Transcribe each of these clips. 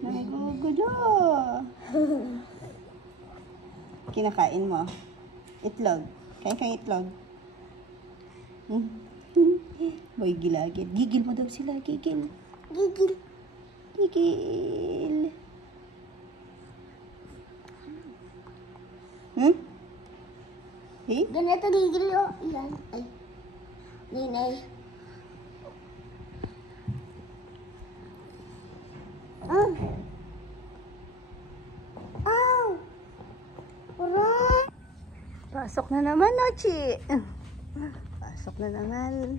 Nagugulo. Kinakain mo. Itlog. Kain kang itlog. Boy, gilagid. Gigil mo daw sila. Gigil. Gigil. Gigil. Eh? Ganito gigil o. Yan. Ay. Ninay. Pasok na naman, Nochi. Pasok na naman.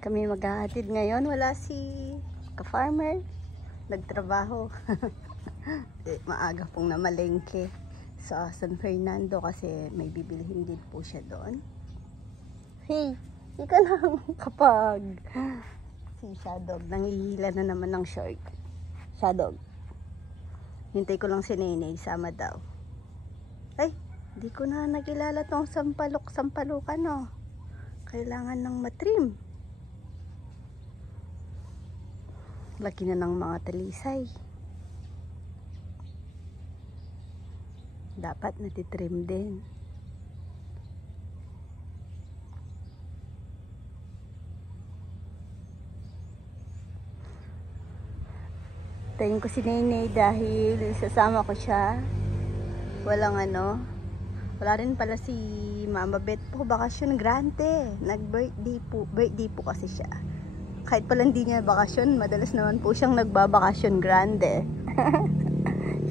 Kami maghahatid ngayon. Wala si ka-farmer. Nagtrabaho. Maaga pong namalengke sa San Fernando kasi may bibilihin din po siya doon. Hey, ika lang kapag si Shadog nangihila na naman ng short. Shadog. Hintay ko lang si Nenay, sama daw. Ay, di ko na nakilala tong sampalukan, no. Kailangan ng matrim. Laki na ng mga talisay. Dapat natitrim din. Tayin ko si Nenay dahil sasama ko siya. Walang wala rin pala si Mama Beth po, bakasyon grande. Birthday po kasi siya. Kahit pala hindi niya bakasyon, madalas naman po siyang nagbabakasyon grande.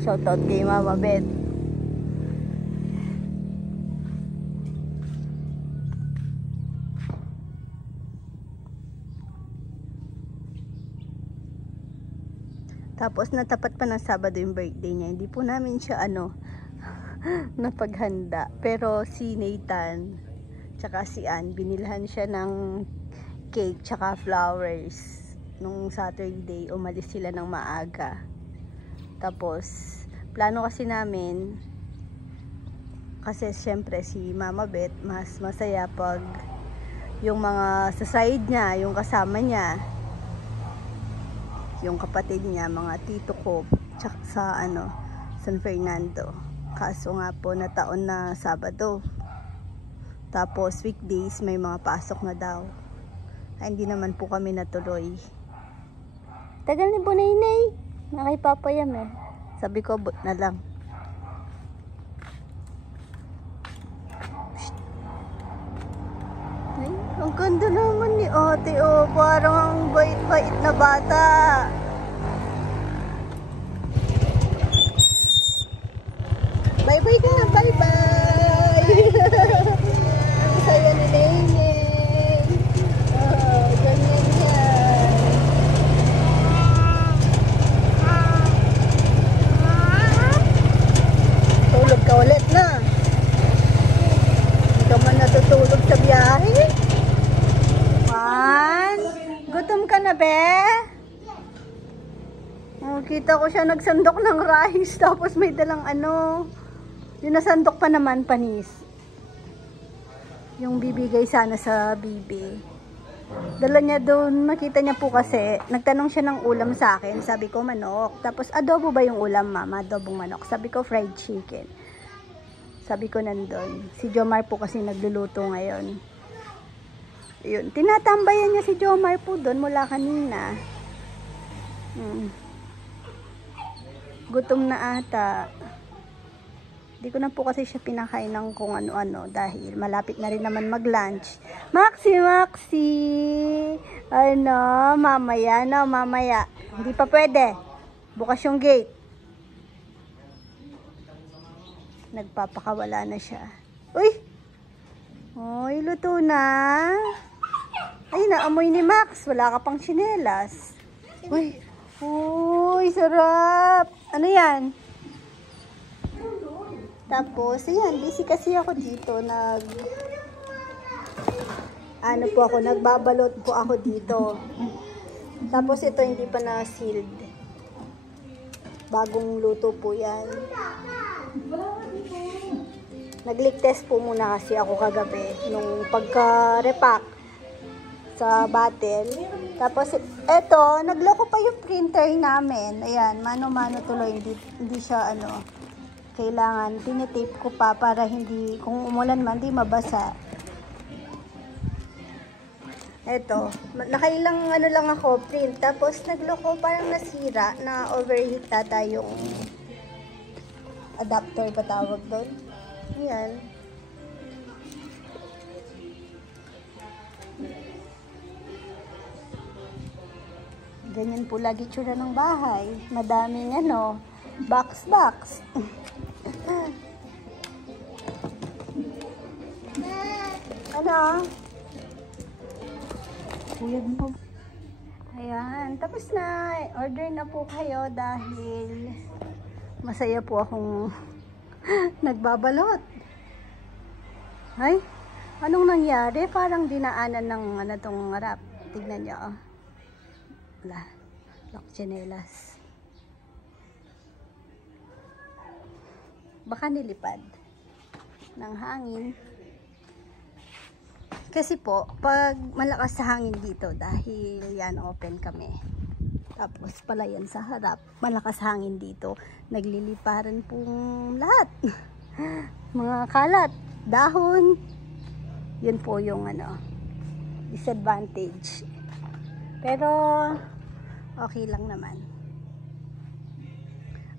Shoutout kay Mama Beth. Tapos natapat pa ng Sabado yung birthday niya. Hindi po namin siya napaghanda. Pero si Nathan tsaka si Ann, binilhan siya ng cake tsaka flowers. Nung Saturday, umalis sila ng maaga. Tapos plano kasi namin, kasi syempre si Mama Beth mas masaya pag yung mga sa side niya, yung kasama niya, yung kapatid niya, mga tito ko tsaka sa San Fernando. Kaso nga po na taon na Sabado. Tapos weekdays may mga pasok na daw. Ay, hindi naman po kami natuloy. Tagal ni Bonay-nay. Nakipapayam eh. Sabi ko, but na lang. Ay, ang ganda naman ni ate. Oh, parang ang bait-bait na bata. Bye-bye ka na, bye-bye! Ang saya ni Nenay. Oh, ganyan yan. Tulog ka ulit na. Hindi ka man natutulog sa biyahe. Man, gutom ka na, be? Oh, kita ko siya nagsandok ng rice, tapos may dalang yung nasandok pa naman, panis. Yung bibigay sana sa bibi. Dala niya doon, nakita niya po kasi, nagtanong siya ng ulam sa akin. Sabi ko, manok. Tapos, adobo ba yung ulam, mama? Adobong manok. Sabi ko, fried chicken. Sabi ko, nandun. Si Jomar po kasi nagluluto ngayon. Yun. Tinatambayan niya si Jomar po doon mula kanina. Gutom na ata. Hindi ko na po kasi siya pinakain ng kung ano-ano dahil malapit na rin naman mag-lunch. Maxi! Mamaya na, mamaya. Hindi pa pwede. Bukas yung gate. Nagpapakawala na siya. Uy! Uy, luto na. Ay, naamoy ni Max. Wala ka pang tsinelas. Uy! Uy, sarap! Ano yan? Tapos, ayan, busy kasi ako dito. Nagbabalot po ako dito. Tapos, ito hindi pa na-sealed. Bagong luto po yan. Nag-leak test po muna kasi ako kagabi nung pagka-repack sa bottle. Tapos, eto, nagloko pa yung printer namin. Ayan, mano-mano tuloy. Hindi siya, kailangan, tinitape ko pa para hindi, kung umulan man, di mabasa. Eto, nakailang lang ako, print. Tapos, nagloko, parang nasira, na overheat tata yung adapter pa tawag doon. Ayan. Ganyan po lagi tsura ng bahay. Madaming box. Ano? Uyag mo. Ayan. Tapos na. Order na po kayo dahil masaya po akong nagbabalot. Ay, anong nangyari? Parang dinaanan ng tong harap. Tignan niyo. Wala. Lock chinelas. Baka nilipad ng hangin. Kasi po, pag malakas sa hangin dito, dahil yan open kami. Tapos pala yan sa harap, malakas hangin dito, nagliliparan pong lahat. Mga kalat, dahon. Yun po yung disadvantage. Pero okay lang naman.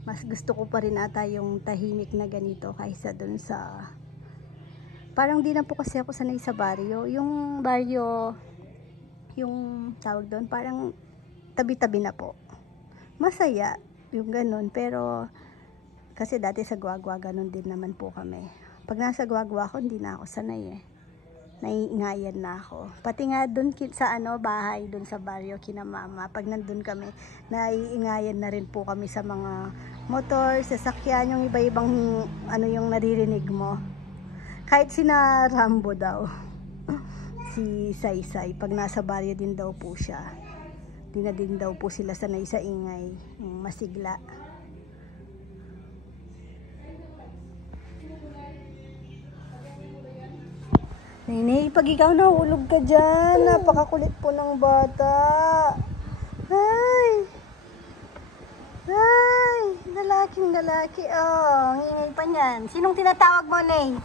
Mas gusto ko pa rin ata yung tahimik na ganito kaysa dun sa, parang di na po kasi ako sanay sa baryo. Yung baryo, yung tawag doon, parang tabi-tabi na po. Masaya yung ganun, pero kasi dati sa Guagua ganun din naman po kami. Pag nasa Guagua ako, hindi na ako sanay naiingayan na ako. Pati nga dun sa bahay dun sa baryo kina mama, pag nandun kami, naiingayan na rin po kami sa mga motor, sasakyan, yung iba-ibang yung naririnig mo. Kahit sina Rambo daw, si Saysay, pag nasa baryo din daw po siya. Di na din daw po sila sanay sa ingay, masigla. Nene, pag ikaw nahulog ka dyan, napakakulit po ng bata. Ay! Ay! Lalaking-lalaki. Oh, ang ingay pa niyan. Sinong tinatawag mo, Ney?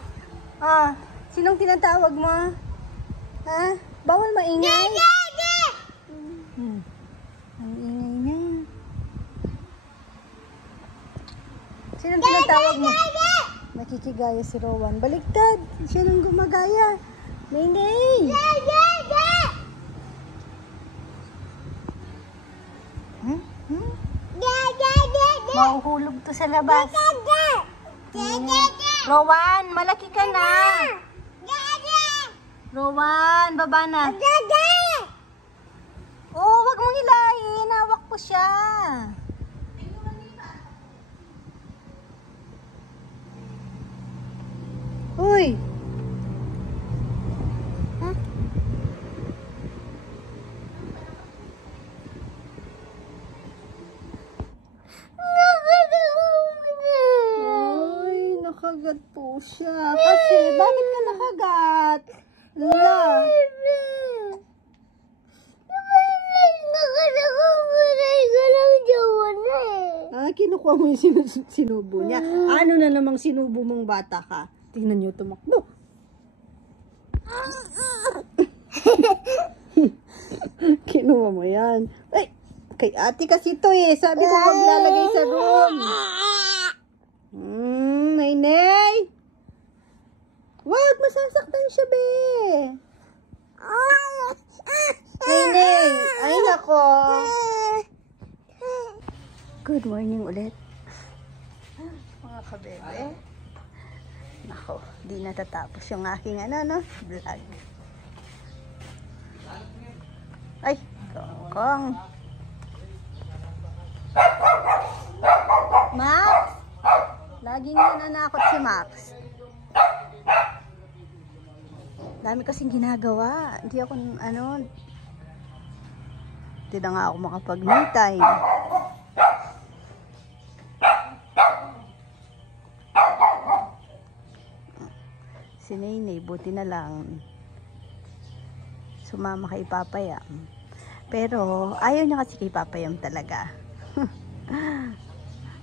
Sinong tinatawag mo? Ha? Bawal maingay? Ang ingay niya. Sinong tinatawag mo? Nakikigaya si Rowan. Baliktad. Siya nang gumagaya. Nene! Mahuhulog to sa labas. Rowan, malaki ka na. Rowan, baba na. Oh, wag mong hilahin. Hawak ko siya. Uy! Huh? Ay, nakagat po siya. Kasi, bakit ka nakagat? La. Kinukuha mo yung sinubo niya. Ano na namang sinubo mong bata ka? Tingnan niyo tumakbo. Kinuha mo yan. Ay, kay ate kasi ito Sabi ko wag lalagay sa room. Nay. Wag, masasaktan siya, be. Nay. Ay, nako. Good morning ulit. Mga kabebe. Nako, di natatapos yung aking vlog. Ay, Kong. Max! Laging nananakot si Max. Dami kasing ginagawa. Hindi ako, hindi na nga ako makapag-me time. si Nene, buti na lang sumama kay Papayam. Pero ayaw niya kasi kay Papayam talaga.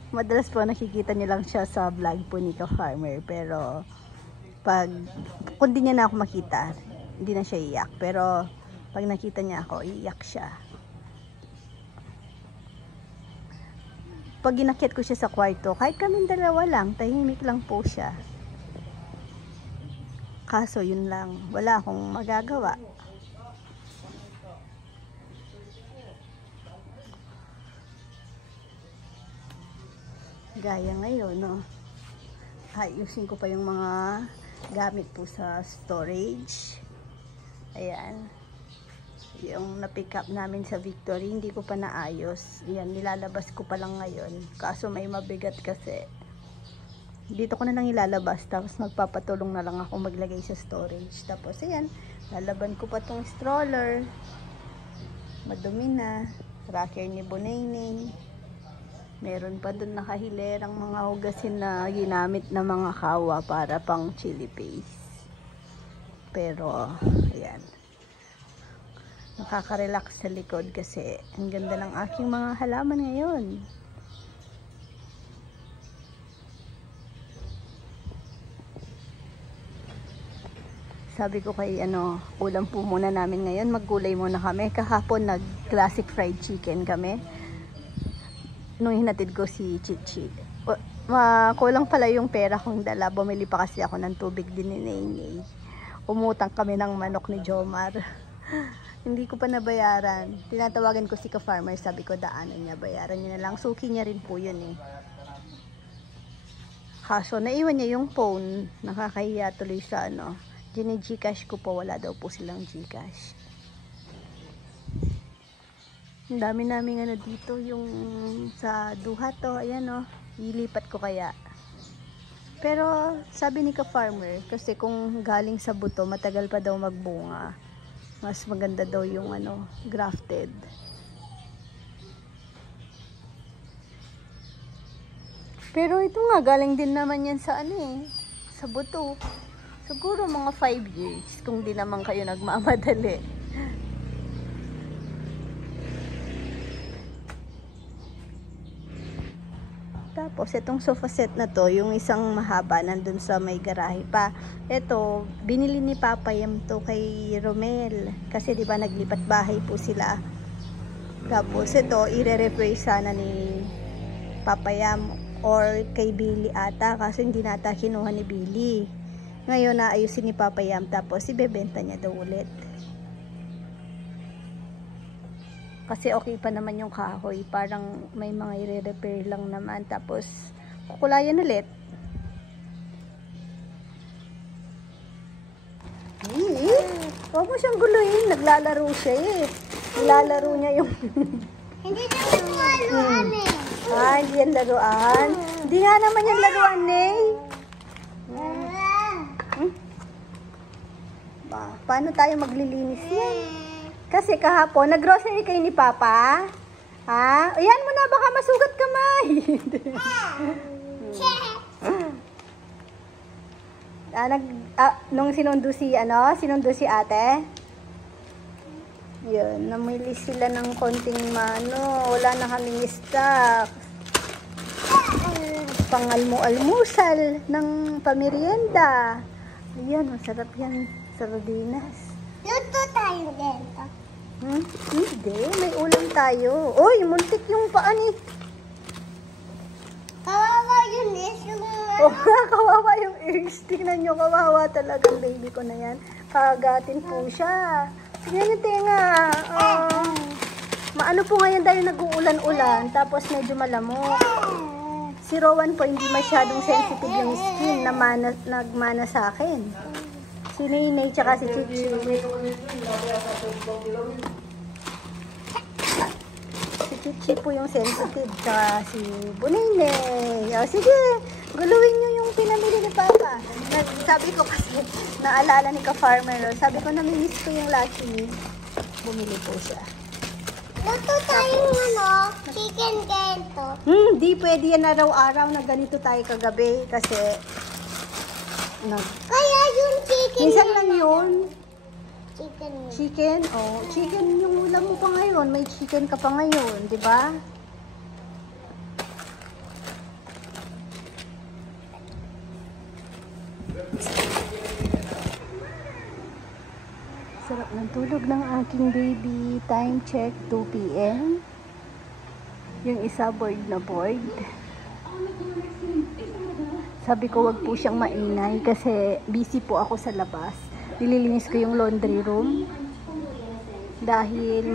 Madalas po nakikita niyo lang siya sa vlog po ni Ka-Farmer, pero kung di niya na ako makita, hindi na siya iyak. Pero pag nakita niya ako, iiyak siya. Pag inakyat ko siya sa kwarto, kahit kaming dalawa lang, tahimik lang po siya. Kaso yun lang, wala akong magagawa. Gaya ngayon, no? Ayusin ko pa yung mga gamit po sa storage. Ayan. Yung na-pick up namin sa Victory, hindi ko pa naayos. Yan, nilalabas ko pa lang ngayon. Kaso may mabigat kasi. Dito ko na lang ilalabas. Tapos magpapatulong na lang ako maglagay sa storage. Tapos ayan, lalaban ko pa tong stroller. Madumi na. Rocker ni Bonaynay. Meron pa dun nakahilerang mga hugasin na ginamit na mga kawa para pang chili paste. Pero, ayan. Nakaka-relax sa likod kasi ang ganda ng aking mga halaman ngayon. Sabi ko kay ulam po muna namin ngayon, maggulay muna kami. Kahapon nag-classic fried chicken kami. Nung hinatid ko si Chichi. Kulang pala yung pera kong dala. Bumili pa kasi ako ng tubig din ni Nene. Umutang kami ng manok ni Jomar. Hindi ko pa nabayaran. Tinatawagan ko si Ka-Farmer, sabi ko daanan niya, bayaran niya na lang. Suki niya rin po yun eh. Kaso naiwan niya yung phone. Nakakahiya tuloy sa Gcash ko po, wala daw po silang Gcash. Ang dami naming dito, yung sa duha to, ayan ilipat ko kaya. Pero sabi ni Ka-Farmer, kasi kung galing sa buto, matagal pa daw magbunga. Mas maganda daw yung grafted. Pero ito nga, galing din naman yan sa sa buto. Siguro mga 5 years, kung di naman kayo nagmamadali. Tapos, itong sofa set na to, yung isang mahaba, nandun sa may garahe pa. Ito, binili ni Papayam to kay Romel. Kasi, di ba, naglipat bahay po sila. Tapos, ito, ire-replace sana ni Papayam or kay Billy ata. Kasi, hindi nata kinuha ni Billy. Ngayon, naayusin ni Papayam. Tapos, ibebenta niya daw ulit. Kasi okay pa naman yung kahoy. Parang may mga i-repair lang naman. Tapos, kukulayan ulit. Huwag mo siyang guluhin. Naglalaro siya eh. Nilalaro niya yung... Hindi naman laruan eh. Hindi yan laruan. Hindi nga naman yan laruan eh. Paano tayo maglilinis yan? Kasi kahapon, nag-grocery kayo ni Papa? Ha? Ayan mo na, baka masugat kamay. Nung sinundo si ate? Yun, namili sila ng konting wala na kaming stock. Pangalmusal ng pamerienda. Ayan, masarap yan. Sardinas. Luto tayo dito. Hindi, may ulam tayo. Uy, muntik yung paa ni. Kawawa yun yung Kawawa yung ears. Tingnan nyo, kawawa talagang baby ko na yan. Kagatin po siya. Tingnan yung tenga. Maano po ngayon dahil nag-uulan-ulan, tapos medyo malamok. Si Rowan po hindi masyadong sensitive yung skin na nagmana sa akin. Si Nene tsaka si Chichi. Si Chichi po yung sensitive tsaka si Bonaynay. Sige, guluhin nyo yung pinamili ni Papa. Sabi ko kasi, naalala ni Ka-Farmer, sabi ko namimiss ko yung Lucky. Bumili po siya. Luto tayo chicken ganito. Di pwede yan araw-araw na ganito tayo kagabi kasi kaya yung chicken. Minsan lang yun. Chicken. Chicken? Oh, chicken yung ulam mo pa ngayon. May chicken ka pa ngayon, di ba? Sarap ng tulog ng aking baby. Time check, 2 p.m. Yung isa board na board. Sabi ko wag po siyang maingay kasi busy po ako sa labas. Nililinis ko yung laundry room. Dahil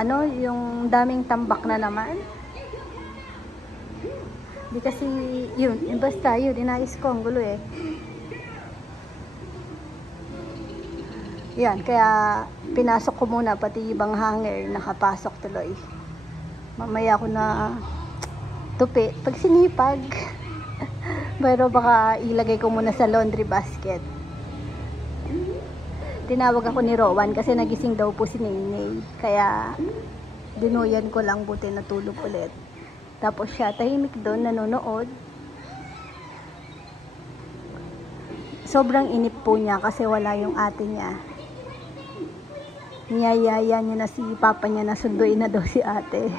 ano, yung daming tambak na naman. Di kasi, yun, basta yun, inayos ko, ang gulo eh. Yan, kaya pinasok ko muna pati ibang hanger, nakapasok tuloy. Mamaya ko na tupi, pag sinipag. Pero baka ilagay ko muna sa laundry basket. Tinawag ako ni Rowan kasi nagising daw po si Nenay. Kaya dinuyan ko lang, buti natulog ulit. Tapos siya tahimik doon, nanonood. Sobrang inip po niya kasi wala yung ate niya. Niyayaya niya na si papa niya na sunduin na daw si ate.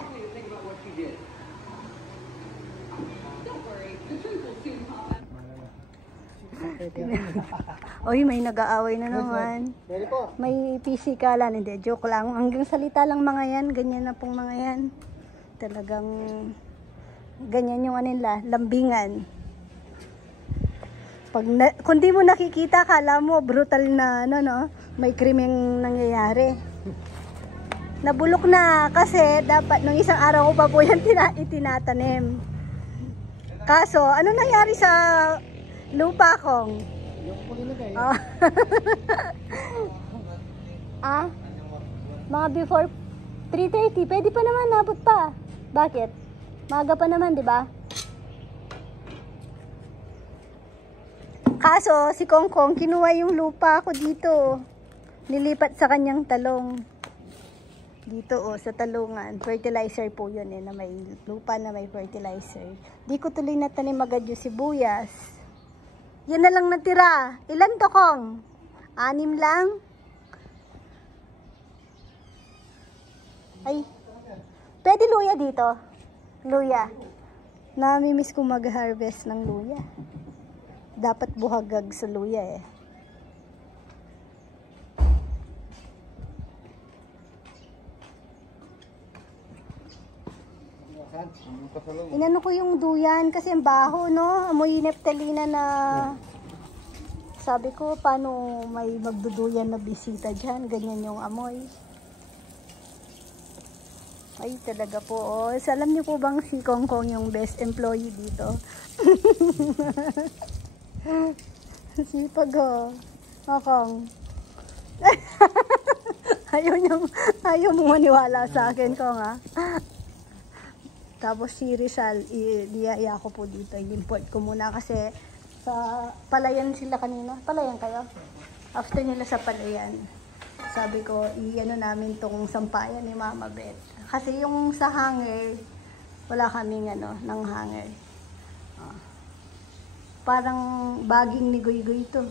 Oy, may nag-aaway na naman. May pisikalan, hindi, joke lang. Hanggang salita lang mga yan, ganyan na pong mga yan. Talagang ganyan yung anila, lambingan. Kung di mo nakikita, kala mo brutal na ano, no? May krimeng nangyayari. Nabulok na kasi dapat nung isang araw ko pa po yan itinatanim. Kaso, ano nangyari sa lupa kong? Oh. Mga before 3:30, pwede pa naman, nabot pa. Bakit? Maga pa naman, di ba? Kaso, si Kongkong, kinuha yung lupa ko dito. Nilipat sa kanyang talong. Dito, oh, sa talungan. Fertilizer po yun, eh, na may lupa na may fertilizer. Di ko tuloy natanim agad yung sibuyas. Yan na lang natira. Ilan to, Kong? 6 lang? Ay, pwede luya dito. Luya. Namimiss ko mag-harvest ng luya. Dapat buhagag sa luya eh. Inano ko yung duyan kasi ang baho, no? Amoy neptalina na. Sabi ko, paano may magduduyan na bisita dyan? Ganyan yung amoy. Ay, talaga po. Oh. So, alam niyo po bang si Kongkong yung best employee dito? Sipag, oh. Kongkong. Ayaw mo maniwala sa akin, Kong, ha? Tapos si Rizal, iyaya ko po dito. I-import ko muna kasi sa Palayan sila kanina. Palayan kayo? After nila sa Palayan, sabi ko, i-ano namin tong sampayan ni Mama Beth. Kasi yung sa hanger, wala kaming ano, ng hanger. Parang baging ni Goy-Goy ito.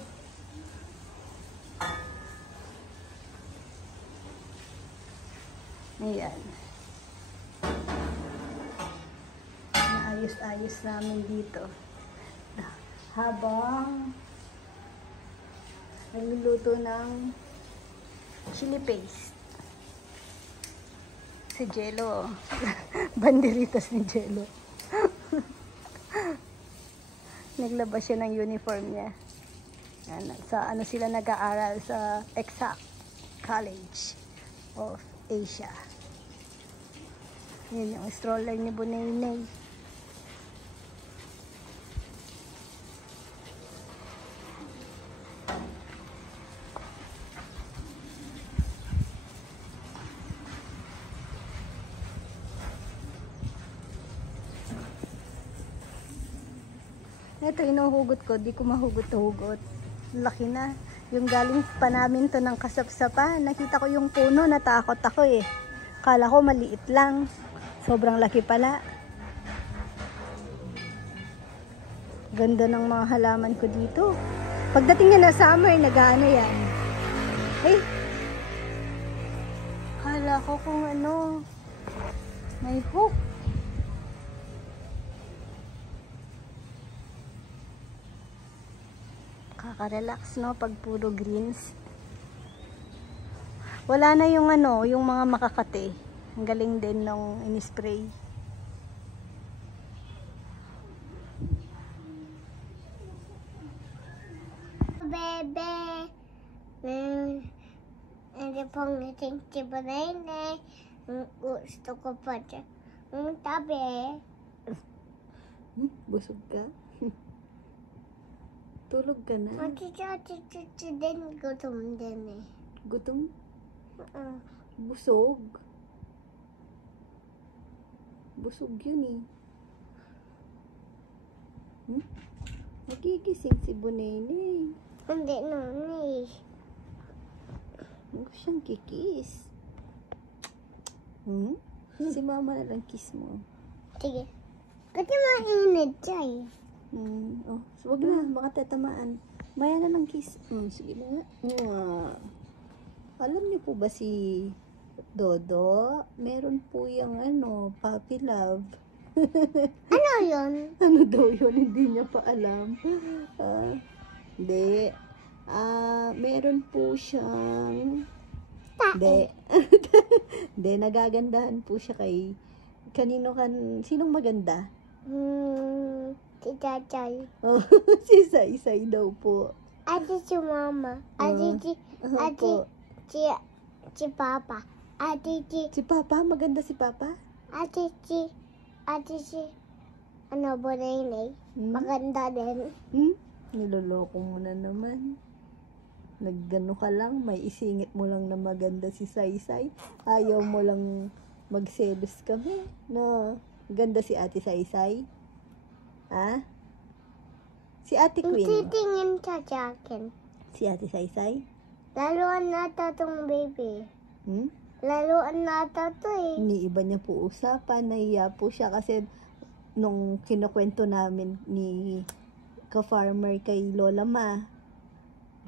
Ayan. Ayos-ayos namin dito. Habang nagluluto ng chili paste. Si Jello. Banderitas ni Jello. Naglabas siya ng uniform niya. Sa ano sila nag-aaral sa Exact College of Asia. Yun yung stroller ni Bunaynay. Ito, inuhugot ko. Di ko mahugot-hugot. Laki na. Yung galing pa namin to ng kasapsapan. Nakita ko yung puno. Natakot ako eh. Kala ko maliit lang. Sobrang laki pala. Ganda ng mga halaman ko dito. Pagdating niya na summer, nag-ano yan. Ay! Kala ko kung ano. May hook. Kaka-relax, no? Pag puro greens. Wala na yung ano, yung mga makakate. Ang galing din nung in-spray. Bebe. Hindi pong ngiting si Banay. Gusto ko pa siya. Tabi. Busog ka? Tulog ka na? Ati din. Gutom din eh. Gutom? Busog? Busog yun eh. Nagigising si Bunene. Hindi naman eh. Gusto siyang kikis. Si mama na lang kiss mo. Sige. Kasi mainit siya eh. Oh, so wag na, baka tatamaan. Maya na lang kiss. Sige na nga. Alam niyo po ba si Dodo? Meron po yung puppy love. Ano yun? Ano daw yun? Hindi niya pa alam. Hindi. Meron po siyang... Hindi. Hindi, nagagandahan po siya kay... Sinong maganda? Si Chachay. Oh, si Say daw po. Ate si Mama. Ate si Papa. Ate Si Papa? Maganda si Papa? si Bonay. Maganda din. Niloloko mo na naman. Naggano ka lang, may isingit mo lang na maganda si Saysay. Ayaw mo lang magselos kami. No, ganda si Ate Saysay. Ha? Si Ate Queen. Titingin siya sa akin. Si Ate Saysay? Laluan nata tong baby. Laluan nata to eh. Iniiba niya po usapan. Nahiya po siya kasi nung kinukwento namin ni ka-farmer kay Lola Ma,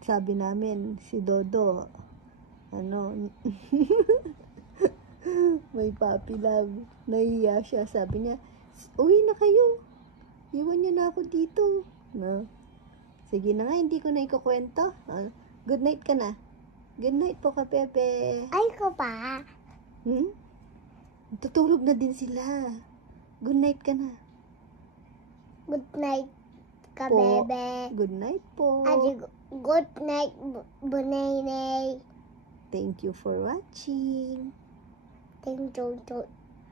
sabi namin, si Dodo, may puppy love. Nahiya siya. Sabi niya, uwi na kayo. Iwan niyo na ako dito. No? Sige na nga, hindi ko na ikukwento. Good night ka na. Good night po ka, Pepe. Ay ko pa. Tutulog na din sila. Good night ka na. Good night ka, Po. bebe. Good night po. Good night, Bunay. Thank you for watching. Thank you to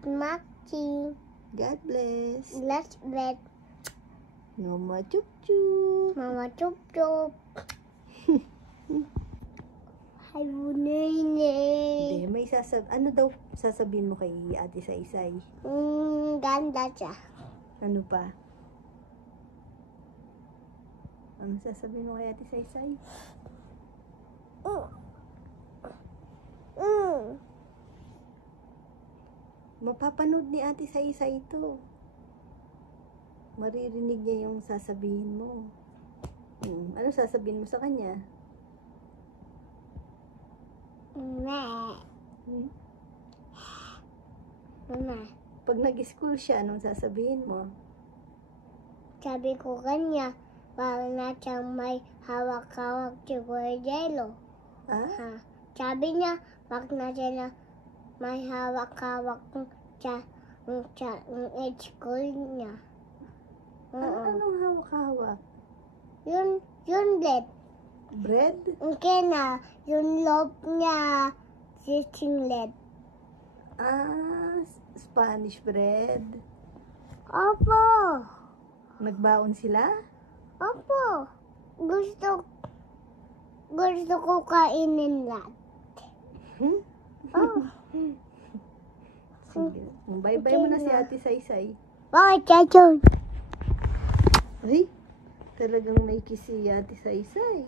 Maxi. God bless. Let's bet. Mama chup chup. Mama chup chup. Hi, Bunay. Hindi, may ano daw sasabihin mo kay Ate Saysay? Ganda siya. Ano pa? Ano sasabihin mo kay Ate Saysay? Mapapanood ni Ate Saysay ito. Maririnig niya yung sasabihin mo. Ano sasabihin mo sa kanya? Mama. Pag nag-school siya, anong sasabihin mo? Sabi ko kanya, parang na siyang may hawak-hawak si Kuya Jello. Sabi niya, wag na sila may hawak-hawak sa school niya. Anong hawak-hawak? Yun bread. Bread? Okay na, yung loob niya, si singlet. Spanish bread. Opo. Nagbaon sila? Opo. Gusto ko kainin lahat. Sige. Bye-bye mo na si Ate Saysay. Bakit Chacho? Ay, talagang may kiss si Ate Saysay.